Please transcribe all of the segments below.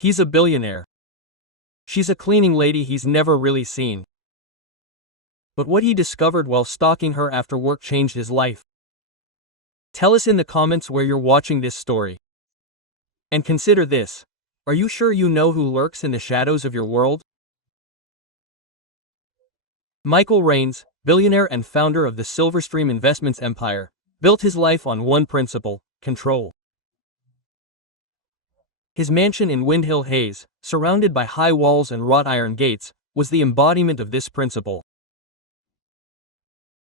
He's a billionaire. She's a cleaning lady he's never really seen. But what he discovered while stalking her after work changed his life. Tell us in the comments where you're watching this story. And consider this. Are you sure you know who lurks in the shadows of your world? Michael Raines, billionaire and founder of the Silverstream Investments empire, built his life on one principle: control. His mansion in Windhill Hayes, surrounded by high walls and wrought iron gates, was the embodiment of this principle.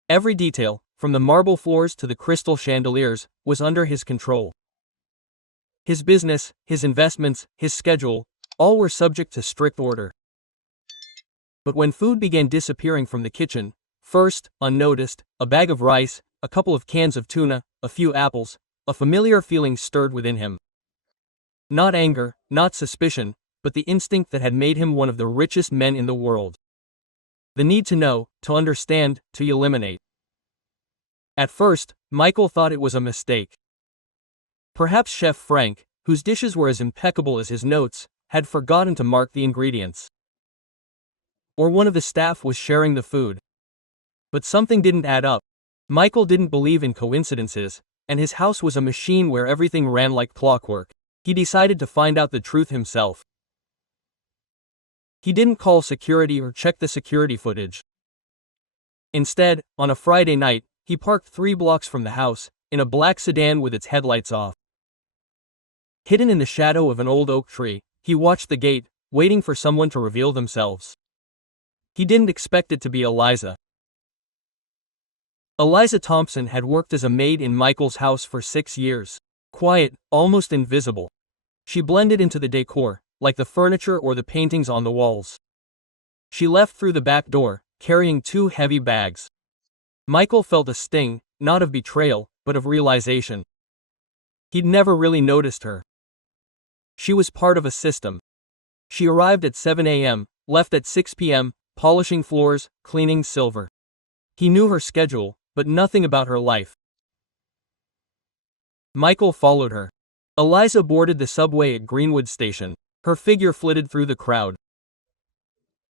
Every detail, from the marble floors to the crystal chandeliers, was under his control. His business, his investments, his schedule, all were subject to strict order. But when food began disappearing from the kitchen, first, unnoticed, a bag of rice, a couple of cans of tuna, a few apples, a familiar feeling stirred within him. Not anger, not suspicion, but the instinct that had made him one of the richest men in the world. The need to know, to understand, to eliminate. At first, Michael thought it was a mistake. Perhaps Chef Frank, whose dishes were as impeccable as his notes, had forgotten to mark the ingredients. Or one of the staff was sharing the food. But something didn't add up. Michael didn't believe in coincidences, and his house was a machine where everything ran like clockwork. He decided to find out the truth himself. He didn't call security or check the security footage. Instead, on a Friday night, he parked 3 blocks from the house, in a black sedan with its headlights off. Hidden in the shadow of an old oak tree, he watched the gate, waiting for someone to reveal themselves. He didn't expect it to be Eliza. Eliza Thompson had worked as a maid in Michael's house for 6 years. Quiet, almost invisible. She blended into the decor, like the furniture or the paintings on the walls. She left through the back door, carrying 2 heavy bags. Michael felt a sting, not of betrayal, but of realization. He'd never really noticed her. She was part of a system. She arrived at 7 a.m., left at 6 p.m., polishing floors, cleaning silver. He knew her schedule, but nothing about her life. Michael followed her. Eliza boarded the subway at Greenwood Station. Her figure flitted through the crowd.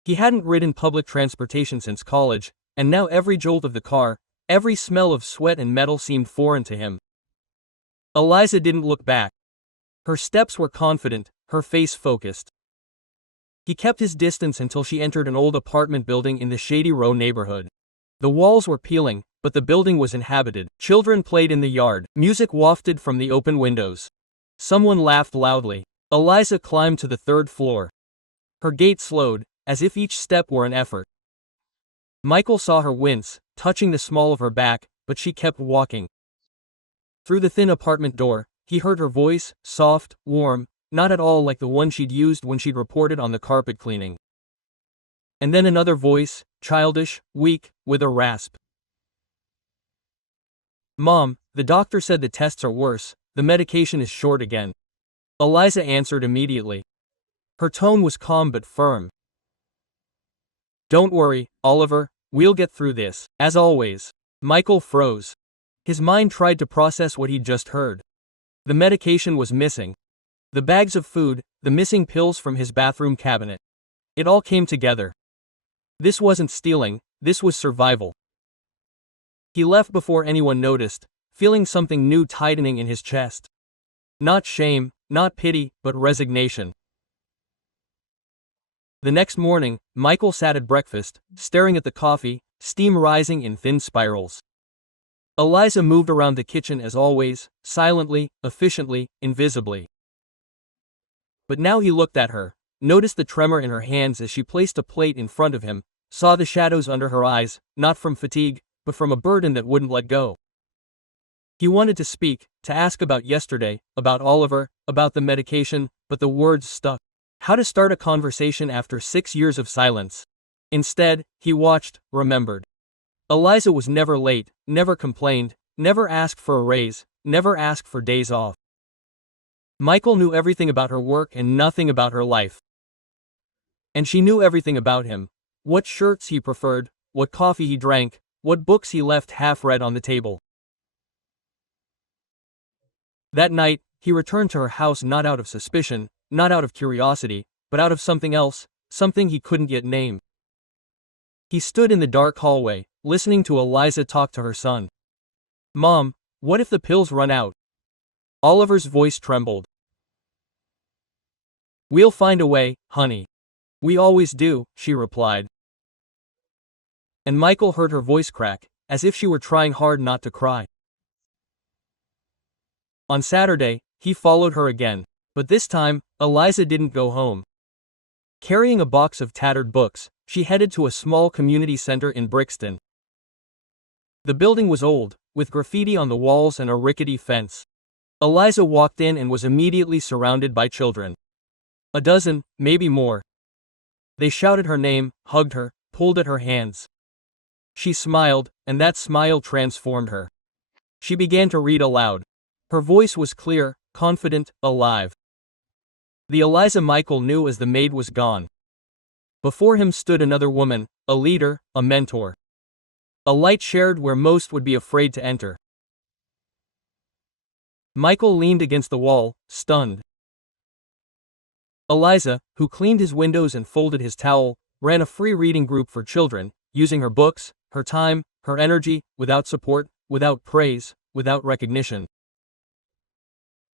He hadn't ridden public transportation since college, and now every jolt of the car, every smell of sweat and metal seemed foreign to him. Eliza didn't look back. Her steps were confident, her face focused. He kept his distance until she entered an old apartment building in the Shady Row neighborhood. The walls were peeling, but the building was inhabited. Children played in the yard. Music wafted from the open windows. Someone laughed loudly. Eliza climbed to the 3rd floor. Her gait slowed, as if each step were an effort. Michael saw her wince, touching the small of her back, but she kept walking. Through the thin apartment door, he heard her voice, soft, warm, not at all like the one she'd used when she'd reported on the carpet cleaning. And then another voice, childish, weak, with a rasp. "Mom, the doctor said the tests are worse, the medication is short again." Eliza answered immediately. Her tone was calm but firm. "Don't worry, Oliver, we'll get through this." As always, Michael froze. His mind tried to process what he'd just heard. The medication was missing. The bags of food, the missing pills from his bathroom cabinet. It all came together. This wasn't stealing, this was survival. He left before anyone noticed, feeling something new tightening in his chest. Not shame, not pity, but resignation. The next morning, Michael sat at breakfast, staring at the coffee, steam rising in thin spirals. Eliza moved around the kitchen as always, silently, efficiently, invisibly. But now he looked at her, noticed the tremor in her hands as she placed a plate in front of him, saw the shadows under her eyes, not from fatigue, but from a burden that wouldn't let go. He wanted to speak, to ask about yesterday, about Oliver, about the medication, but the words stuck. How to start a conversation after 6 years of silence. Instead, he watched, remembered. Eliza was never late, never complained, never asked for a raise, never asked for days off. Michael knew everything about her work and nothing about her life. And she knew everything about him. What shirts he preferred, what coffee he drank, what books he left half-read on the table. That night, he returned to her house not out of suspicion, not out of curiosity, but out of something else, something he couldn't yet name. He stood in the dark hallway, listening to Eliza talk to her son. "Mom, what if the pills run out?" Oliver's voice trembled. "We'll find a way, honey. We always do," she replied. And Michael heard her voice crack, as if she were trying hard not to cry. On Saturday, he followed her again, but this time, Eliza didn't go home. Carrying a box of tattered books, she headed to a small community center in Brixton. The building was old, with graffiti on the walls and a rickety fence. Eliza walked in and was immediately surrounded by children. A dozen, maybe more. They shouted her name, hugged her, pulled at her hands. She smiled, and that smile transformed her. She began to read aloud. Her voice was clear, confident, alive. The Eliza Michael knew as the maid was gone. Before him stood another woman, a leader, a mentor. A light shared where most would be afraid to enter. Michael leaned against the wall, stunned. Eliza, who cleaned his windows and folded his towel, ran a free reading group for children, using her books, her time, her energy, without support, without praise, without recognition.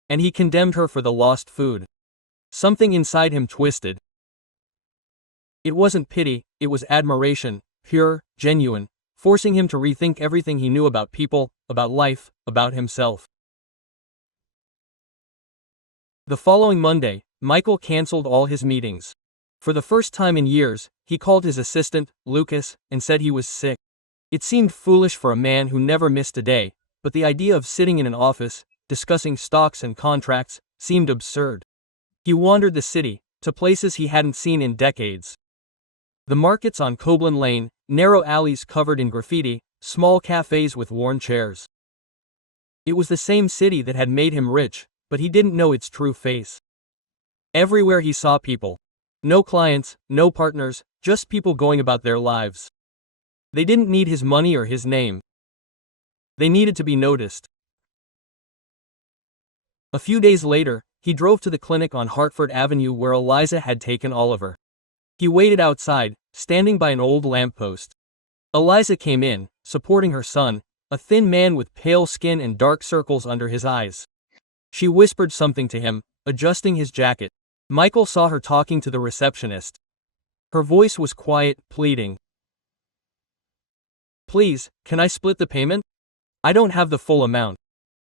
And he condemned her for the lost food. Something inside him twisted. It wasn't pity, it was admiration, pure, genuine, forcing him to rethink everything he knew about people, about life, about himself. The following Monday, Michael canceled all his meetings. For the first time in years, he called his assistant, Lucas, and said he was sick. It seemed foolish for a man who never missed a day, but the idea of sitting in an office, discussing stocks and contracts, seemed absurd. He wandered the city, to places he hadn't seen in decades. The markets on Coblin Lane, narrow alleys covered in graffiti, small cafes with worn chairs. It was the same city that had made him rich, but he didn't know its true face. Everywhere he saw people. No clients, no partners, just people going about their lives. They didn't need his money or his name. They needed to be noticed. A few days later, he drove to the clinic on Hartford Avenue where Eliza had taken Oliver. He waited outside, standing by an old lamppost. Eliza came in, supporting her son, a thin man with pale skin and dark circles under his eyes. She whispered something to him, adjusting his jacket. Michael saw her talking to the receptionist. Her voice was quiet, pleading. "Please, can I split the payment? I don't have the full amount."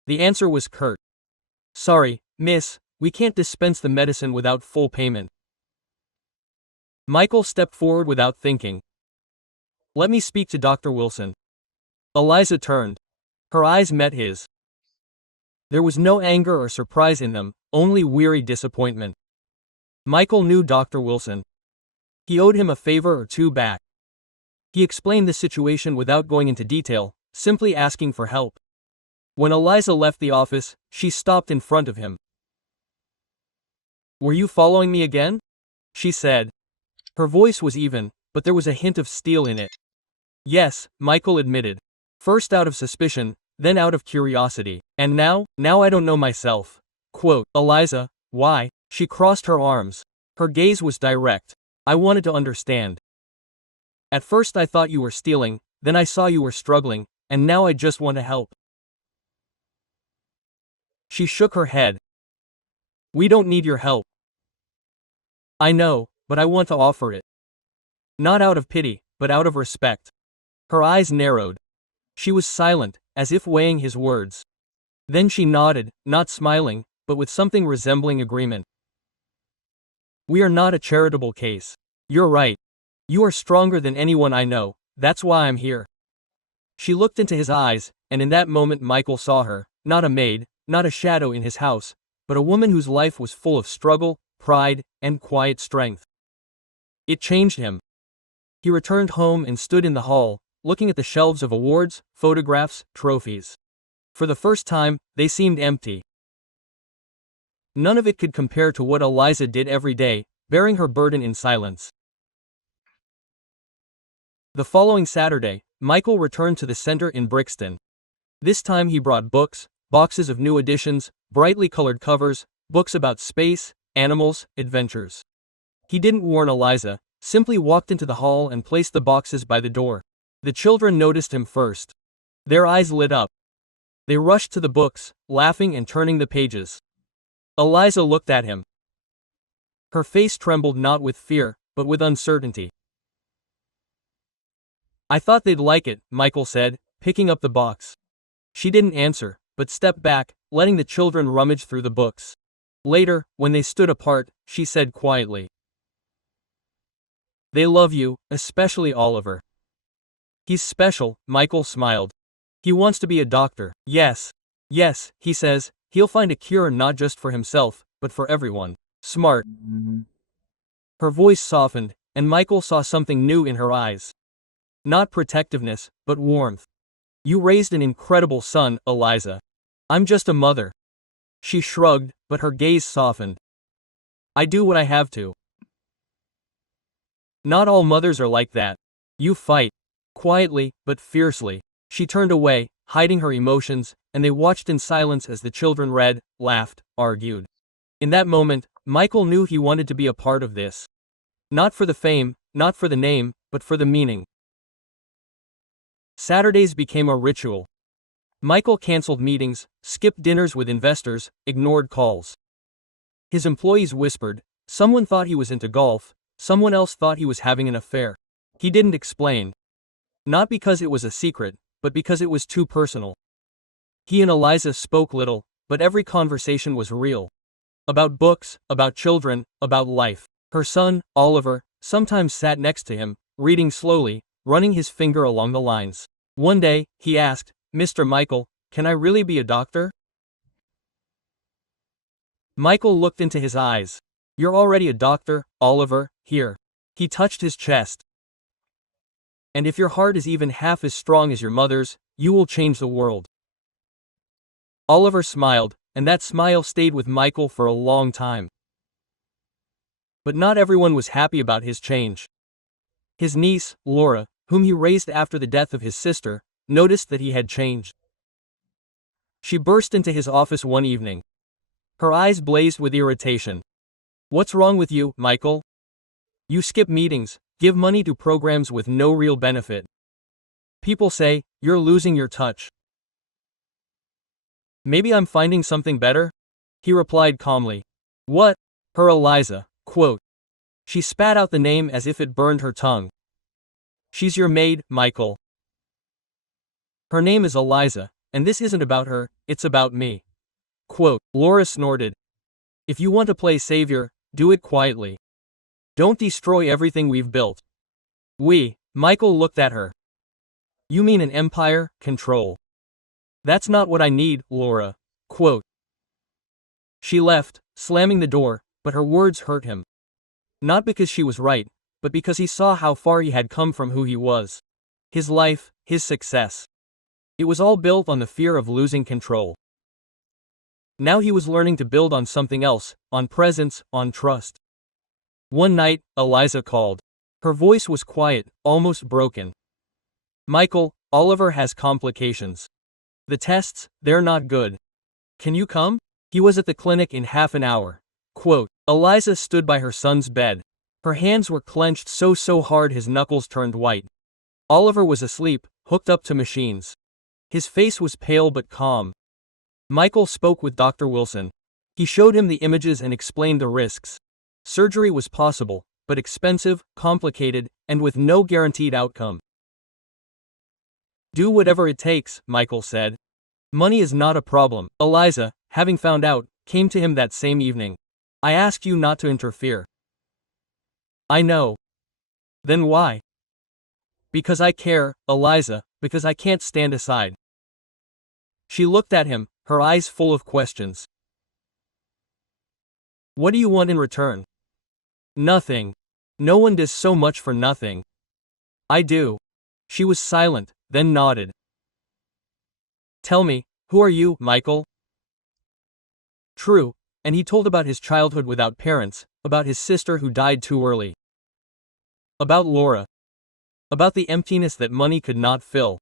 The answer was curt. "Sorry, miss, we can't dispense the medicine without full payment." Michael stepped forward without thinking. "Let me speak to Dr. Wilson." Eliza turned. Her eyes met his. There was no anger or surprise in them, only weary disappointment. Michael knew Dr. Wilson. He owed him a favor or two back. He explained the situation without going into detail, simply asking for help. When Eliza left the office, she stopped in front of him. "Were you following me again?" she said. Her voice was even, but there was a hint of steel in it. "Yes," Michael admitted. "First out of suspicion, then out of curiosity. And now I don't know myself." Quote, "Eliza, why?" She crossed her arms. Her gaze was direct. "I wanted to understand. At first I thought you were stealing, then I saw you were struggling, and now I just want to help." She shook her head. "We don't need your help." "I know, but I want to offer it. Not out of pity, but out of respect." Her eyes narrowed. She was silent, as if weighing his words. Then she nodded, not smiling, but with something resembling agreement. "We are not a charitable case. You're right. You are stronger than anyone I know, that's why I'm here." She looked into his eyes, and in that moment Michael saw her, not a maid, not a shadow in his house, but a woman whose life was full of struggle, pride, and quiet strength. It changed him. He returned home and stood in the hall, looking at the shelves of awards, photographs, trophies. For the first time, they seemed empty. None of it could compare to what Eliza did every day, bearing her burden in silence. The following Saturday, Michael returned to the center in Brixton. This time he brought books, boxes of new editions, brightly colored covers, books about space, animals, adventures. He didn't warn Eliza, simply walked into the hall and placed the boxes by the door. The children noticed him first. Their eyes lit up. They rushed to the books, laughing and turning the pages. Eliza looked at him. Her face trembled not with fear, but with uncertainty. "I thought they'd like it," Michael said, picking up the box. She didn't answer, but stepped back, letting the children rummage through the books. Later, when they stood apart, she said quietly, "They love you, especially Oliver." "He's special," Michael smiled. "He wants to be a doctor." Yes, he says, "he'll find a cure not just for himself, but for everyone." Smart. Her voice softened, and Michael saw something new in her eyes. Not protectiveness, but warmth. "You raised an incredible son, Eliza. I'm just a mother." She shrugged, but her gaze softened. "I do what I have to." "Not all mothers are like that. You fight." Quietly, but fiercely. She turned away, hiding her emotions, and they watched in silence as the children read, laughed, argued. In that moment, Michael knew he wanted to be a part of this. Not for the fame, not for the name, but for the meaning. Saturdays became a ritual. Michael canceled meetings, skipped dinners with investors, ignored calls. His employees whispered, someone thought he was into golf, someone else thought he was having an affair. He didn't explain. Not because it was a secret, but because it was too personal. He and Eliza spoke little, but every conversation was real. About books, about children, about life. Her son, Oliver, sometimes sat next to him, reading slowly, running his finger along the lines. One day, he asked, "Mr. Michael, can I really be a doctor?" Michael looked into his eyes. "You're already a doctor, Oliver, here." He touched his chest. "And if your heart is even half as strong as your mother's, you will change the world." Oliver smiled, and that smile stayed with Michael for a long time. But not everyone was happy about his change. His niece, Laura, whom he raised after the death of his sister, noticed that he had changed. She burst into his office one evening. Her eyes blazed with irritation. "What's wrong with you, Michael? You skip meetings, give money to programs with no real benefit. People say, you're losing your touch." "Maybe I'm finding something better?" he replied calmly. "What?" Her Eliza, quote. She spat out the name as if it burned her tongue. "She's your maid, Michael. Her name is Eliza, and this isn't about her, it's about me." Quote. Laura snorted. "If you want to play savior, do it quietly. Don't destroy everything we've built." Michael looked at her. "You mean an empire, control." "That's not what I need, Laura." Quote. She left, slamming the door, but her words hurt him. Not because she was right, but because he saw how far he had come from who he was. His life, his success. It was all built on the fear of losing control. Now he was learning to build on something else, on presence, on trust. One night, Eliza called. Her voice was quiet, almost broken. "Michael, Oliver has complications. The tests, they're not good. Can you come?" He was at the clinic in half an hour. Quote. Eliza stood by her son's bed. Her hands were clenched so hard his knuckles turned white. Oliver was asleep, hooked up to machines. His face was pale but calm. Michael spoke with Dr. Wilson. He showed him the images and explained the risks. Surgery was possible, but expensive, complicated, and with no guaranteed outcome. "Do whatever it takes," Michael said. "Money is not a problem." Eliza, having found out, came to him that same evening. "I asked you not to interfere." "I know." "Then why?" "Because I care, Eliza, because I can't stand aside." She looked at him, her eyes full of questions. "What do you want in return?" "Nothing. No one does so much for nothing." "I do." She was silent, then nodded. "Tell me, who are you, Michael?" True, and he told about his childhood without parents, about his sister who died too early. About Laura. About the emptiness that money could not fill.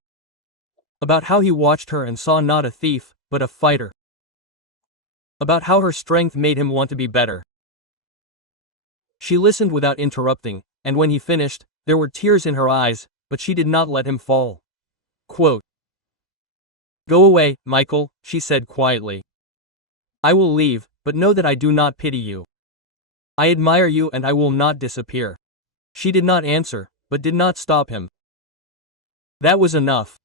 About how he watched her and saw not a thief, but a fighter. About how her strength made him want to be better. She listened without interrupting, and when he finished, there were tears in her eyes, but she did not let him fall. Quote, "Go away, Michael," she said quietly. "I will leave, but know that I do not pity you. I admire you and I will not disappear." She did not answer, but did not stop him. That was enough.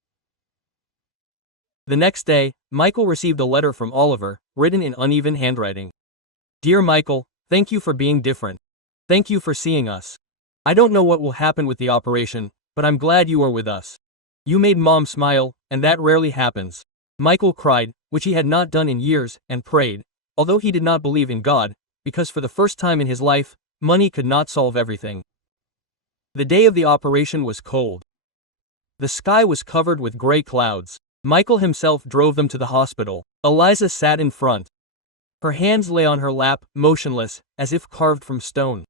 The next day, Michael received a letter from Oliver, written in uneven handwriting. "Dear Michael, thank you for being different. Thank you for seeing us. I don't know what will happen with the operation, but I'm glad you are with us. You made Mom smile, and that rarely happens." Michael cried, which he had not done in years, and prayed, although he did not believe in God, because for the first time in his life, money could not solve everything. The day of the operation was cold. The sky was covered with gray clouds. Michael himself drove them to the hospital. Eliza sat in front. Her hands lay on her lap, motionless, as if carved from stone.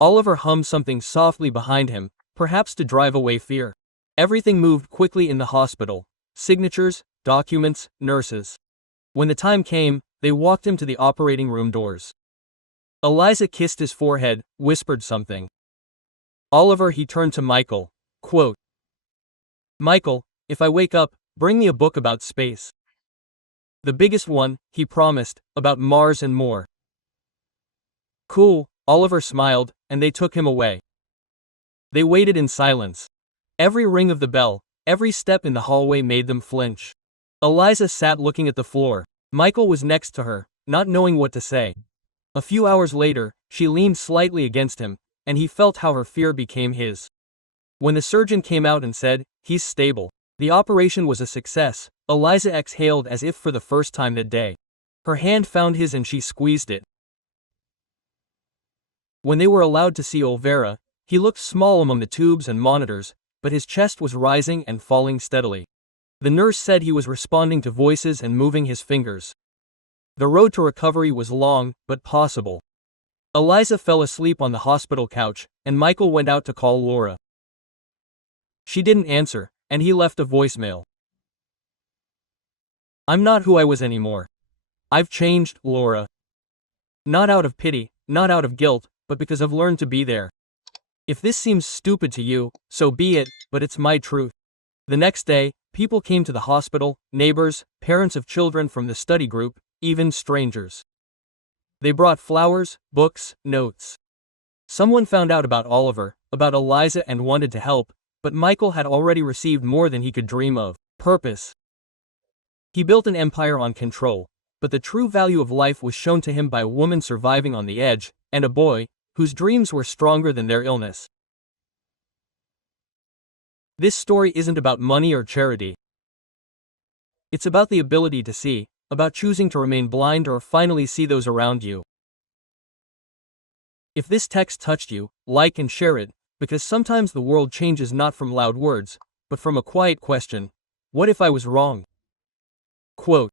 Oliver hummed something softly behind him, perhaps to drive away fear. Everything moved quickly in the hospital. Signatures, documents, nurses. When the time came, they walked him to the operating room doors. Eliza kissed his forehead, whispered something. Oliver, he turned to Michael. Quote, "Michael, if I wake up, bring me a book about space. The biggest one," he promised, "about Mars and more." "Cool," Oliver smiled, and they took him away. They waited in silence. Every ring of the bell, every step in the hallway made them flinch. Eliza sat looking at the floor. Michael was next to her, not knowing what to say. A few hours later, she leaned slightly against him, and he felt how her fear became his. When the surgeon came out and said, "He's stable," the operation was a success, Eliza exhaled as if for the first time that day. Her hand found his and she squeezed it. When they were allowed to see Olvera, he looked small among the tubes and monitors, but his chest was rising and falling steadily. The nurse said he was responding to voices and moving his fingers. The road to recovery was long, but possible. Eliza fell asleep on the hospital couch, and Michael went out to call Laura. She didn't answer, and he left a voicemail. "I'm not who I was anymore. I've changed, Laura. Not out of pity, not out of guilt, but because I've learned to be there. If this seems stupid to you, so be it, but it's my truth." The next day, people came to the hospital, neighbors, parents of children from the study group, even strangers. They brought flowers, books, notes. Someone found out about Oliver, about Eliza, and wanted to help, but Michael had already received more than he could dream of: purpose. He built an empire on control, but the true value of life was shown to him by a woman surviving on the edge, and a boy whose dreams were stronger than their illness. This story isn't about money or charity. It's about the ability to see, about choosing to remain blind or finally see those around you. If this text touched you, like and share it, because sometimes the world changes not from loud words, but from a quiet question: what if I was wrong? Quote,